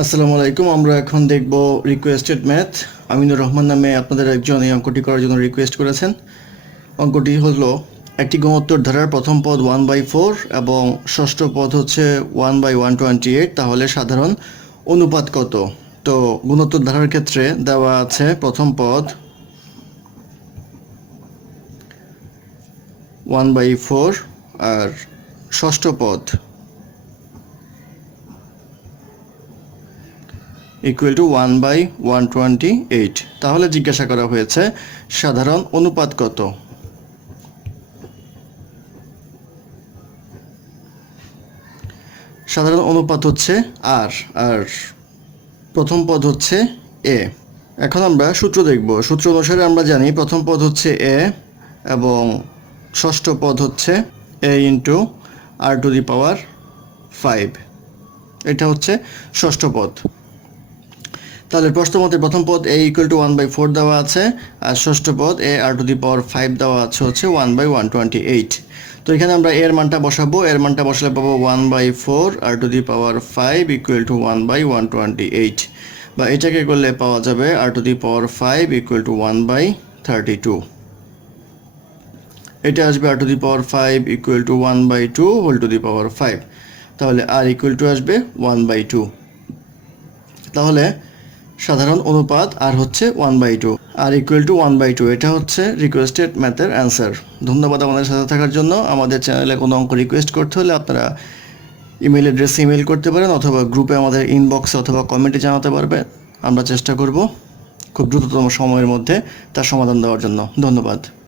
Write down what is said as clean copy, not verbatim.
আসসালামু আলাইকুম। আমরা এখন দেখব রিকোয়েস্টেড ম্যাথ। আমিনুর রহমান নামে আপনাদের একজন এই অঙ্কটি করার জন্য রিকোয়েস্ট করেছেন। অঙ্কটি হলো একটি গুণোত্তর ধারার প্রথম পদ 1/4 এবং ষষ্ঠ পদ হচ্ছে 1/128, তাহলে সাধারণ অনুপাত কত? তো গুণোত্তর ধারার ক্ষেত্রে দেওয়া আছে প্রথম পদ 1/4 আর ষষ্ঠ পদ ইকুয়াল টু 1/128। তাহলে জিজ্ঞাসা করা হয়েছে সাধারণ অনুপাত কত। সাধারণ অনুপাত হচ্ছে আর প্রথম পদ হচ্ছে এ। এখন আমরা সূত্র দেখব। সূত্র অনুসারে আমরা জানি প্রথম পদ হচ্ছে এ এবং ষষ্ঠ পদ হচ্ছে এ ইন্টু r⁵। এটা হচ্ছে ষষ্ঠ পদ। তাহলে প্রশ্ন মতে প্রথম পদ a ইকুয়াল টু 1/4 দেওয়া আছে আর ষষ্ঠ পদ a r⁵ দেওয়া আছে হচ্ছে 1/128। তো এখানে আমরা এর মানটা বসাবো। এর মানটা বসালে পাবো 1/4 r⁵ ইকুয়াল টু 1/128, বা এটাকে করলে পাওয়া যাবে r⁵ ইকুয়াল টু 1/32। এটা আসবে r⁵ equal to 1/2 whole to the power 5। তাহলে r ইকুয়াল টু আসবে 1/2। তাহলে সাধারণ অনুপাত আর হচ্ছে 1/2, আর ইকুয়াল টু 1/2। এটা হচ্ছে রিকোয়েস্টেড ম্যাথের অ্যান্সার। ধন্যবাদ আমাদের সাথে থাকার জন্য। আমাদের চ্যানেলে কোনো অঙ্ক রিকোয়েস্ট করতে হলে আপনারা ইমেল অ্যাড্রেসে ইমেল করতে পারেন অথবা গ্রুপে আমাদের ইনবক্সে অথবা কমেন্টে জানাতে পারবেন। আমরা চেষ্টা করব খুব দ্রুততম সময়ের মধ্যে তার সমাধান দেওয়ার জন্য। ধন্যবাদ।